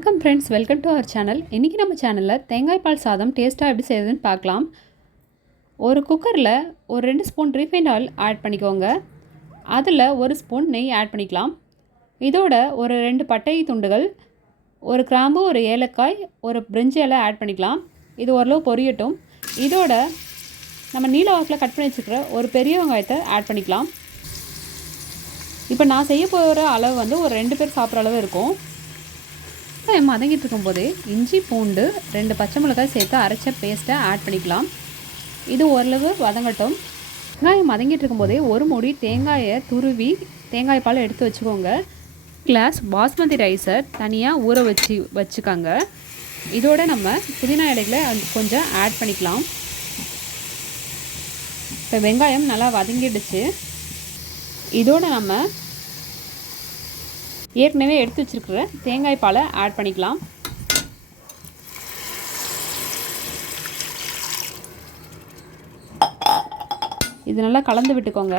வணக்கம் friends, welcome to our channel. இன்றைக்கி நம்ம சேனலில் தேங்காய் பால் சாதம் டேஸ்ட்டாக எப்படி செய்யுதுன்னு பார்க்கலாம். ஒரு குக்கரில் ஒரு 2 ஸ்பூன் ரீஃபைண்ட் ஆயில் ஆட் பண்ணிக்கோங்க. அதில் 1 ஸ்பூன் நெய் ஆட் பண்ணிக்கலாம். இதோட ஒரு 2 பட்டை துண்டுகள், ஒரு கிராம்பு, ஒரு ஏலக்காய், ஒரு பிரிஞ்சி இலை ஆட் பண்ணிக்கலாம். இது ஓரளவு பொரியட்டும். இதோட நம்ம நீல வாக்கில் கட் பண்ணி வச்சுக்கிற ஒரு பெரிய வெங்காயத்தை ஆட் பண்ணிக்கலாம். இப்போ நான் செய்ய போகிற அளவு வந்து ஒரு 2 பேர் சாப்பிட்ற அளவு இருக்கும். மதங்கிட்டு இருக்கும்போதே இஞ்சி, பூண்டு, 2 பச்சை மிளகாய் சேர்த்து அரைச்ச பேஸ்ட்டை ஆட் பண்ணிக்கலாம். இது ஓரளவு வதங்கட்டும். வெங்காயம் மதங்கிட்டு இருக்கும்போதே ஒரு மூடி தேங்காயை துருவி தேங்காய் பால் எடுத்து வச்சுக்கோங்க. கிளாஸ் பாஸ்மதி ரைஸை தனியாக ஊற வச்சுக்கோங்க. இதோட நம்ம புதினா இலைகளை கொஞ்சம் ஆட் பண்ணிக்கலாம். இப்போ வெங்காயம் நல்லா வதங்கிடுச்சு. இதோட நம்ம ஏற்கனவே எடுத்து வச்சுருக்கிற தேங்காய் பாலை ஆட் பண்ணிக்கலாம். இது நல்லா கலந்து விட்டுக்கோங்க.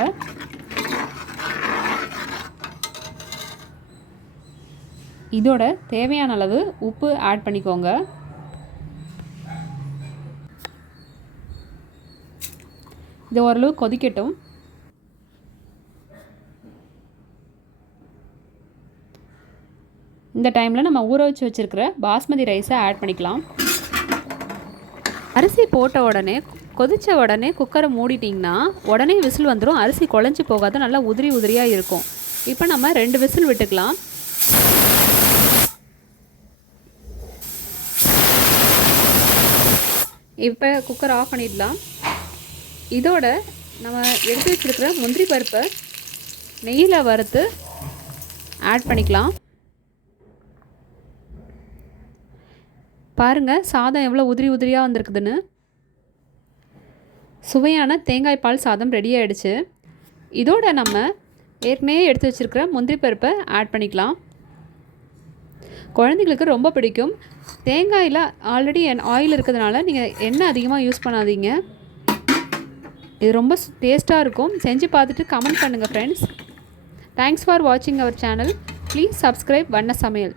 இதோட தேவையான அளவு உப்பு ஆட் பண்ணிக்கோங்க. இது ஓரளவு கொதிக்கட்டும். இந்த டைமில் நம்ம ஊற வச்சுருக்கிற பாஸ்மதி ரைஸை ஆட் பண்ணிக்கலாம். அரிசி போட்ட உடனே கொதித்த உடனே குக்கரை மூடிட்டிங்கன்னா உடனே விசில் வந்துடும். அரிசி குழஞ்சி போகாது, நல்லா உதிரி உதிரியாக இருக்கும். இப்போ நம்ம 2 விசில் விட்டுக்கலாம். இப்போ குக்கர் ஆஃப் பண்ணிடலாம். இதோட நம்ம எடுத்து வச்சுருக்கிற முந்திரி பருப்பை நெய்யில் வறுத்து ஆட் பண்ணிக்கலாம். பாருங்கள், சாதம் எவ்வளோ உதிரி உதிரியாக வந்திருக்குதுன்னு. சுவையான தேங்காய் பால் சாதம் ரெடி ஆகிடுச்சு. இதோட நம்ம ஏற்கனவே எடுத்து வச்சுருக்கிற முந்திரி பருப்பை ஆட் பண்ணிக்கலாம். குழந்தைங்களுக்கு ரொம்ப பிடிக்கும். தேங்காயில் ஆல்ரெடி ஆயில் இருக்கிறதுனால நீங்கள் எண்ணெய் அதிகமாக யூஸ் பண்ணாதீங்க. இது ரொம்ப டேஸ்ட்டாக இருக்கும். செஞ்சு பார்த்துட்டு கமெண்ட் பண்ணுங்கள் ஃப்ரெண்ட்ஸ். தேங்க்ஸ் ஃபார் வாட்சிங் அவர் சேனல். ப்ளீஸ் சப்ஸ்கிரைப் வண்ண சமையல்.